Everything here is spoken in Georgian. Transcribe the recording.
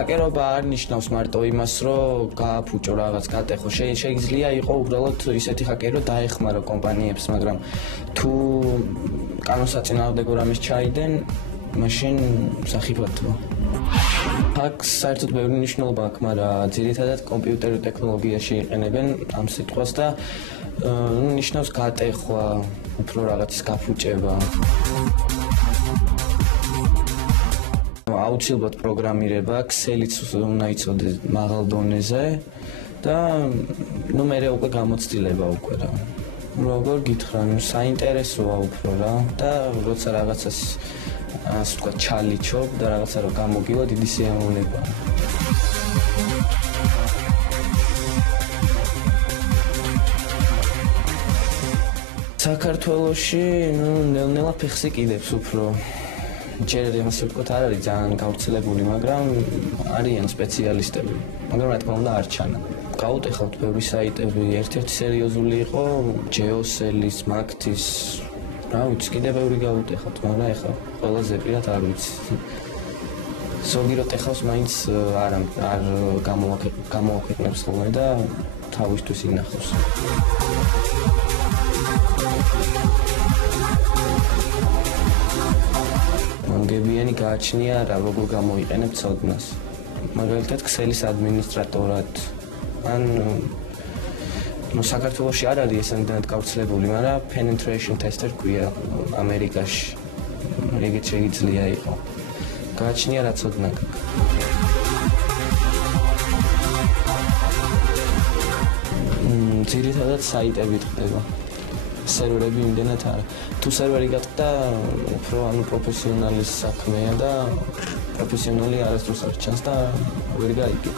ჰაკერობა არ ნიშნავს მარტო იმას, რომ გააფუჭო რაღაც, გატეხო. შეიძლება იყო უბრალოდ ისეთი ჰაკერი, რომ დაეხმარო კომპანიებს, მაგრამ თუ კანონსაწინააღმდეგო რამეს ჩაიდენ, მაშინ სახიფათოა. აქ საერთოდ ბევრი მნიშვნელობა აქვს, მაგრამ ძირითადად კომპიუტერი ტექნოლოგიაში იყენებენ ამ სიტყვას და ნიშნავს გატეხვა, უფრო რაღაცის გაფუჭება. აუცილებლად პროგრამირება, Excel-იც უნდა იცოდე მაღალ დონეზე და მე უკვე გამოცდილება უკვე რა. როგორ გითხრა, საინტერესოა უფრო რა და როცა რაღაცას ასე ვთქვათ, ჩალიჩობ და რაღაცა რომ გამოგივა, დიდი სიამოვნებაა. საქართველოში ნელ-ნელა ფეხს იკიდებს უფრო. ჯერ ასე ვთქვათ, არ არის ძალიან გავრცელებული, მაგრამ არიან სპეციალისტები. მაგრამ რა თქმა უნდა არ ჩანა. გავუტეხავთ ბევრი საიტები, ერთ-ერთი სერიოზული იყო Geosel-ის, Mactis. რა ვიცი, კიდე ბევრი გავუტეხავთ, მაგრამ ეხლა ყველაზე პირად არ ვიცი. ზოგი რო ტეხავს, მაინც არ გამოაქვეყნებს ხოლმე და თავისთვის ინახავს. მოგებიანი გააჩნია რა როგორ გამოიყენებ ცოდნას. მაგალითად, Excel-ის ადმინისტრატორად ან საქართველოში არ არის ეს ამდენად გავრცელებული, მაგრამ penetration tester ქვია ამერიკაში. ეგეც შეიძლება იყო. გააჩნია რა ცოდნა გაქვს. ძირითადად საიტებით ხდება. სერვერები იმდენად არა. თუ სერვერი გატყდა, უფრო პროფესიონალის საქმეა და პროფესიონალი არასდროს არ ჩანს და ვერ გაიგებ.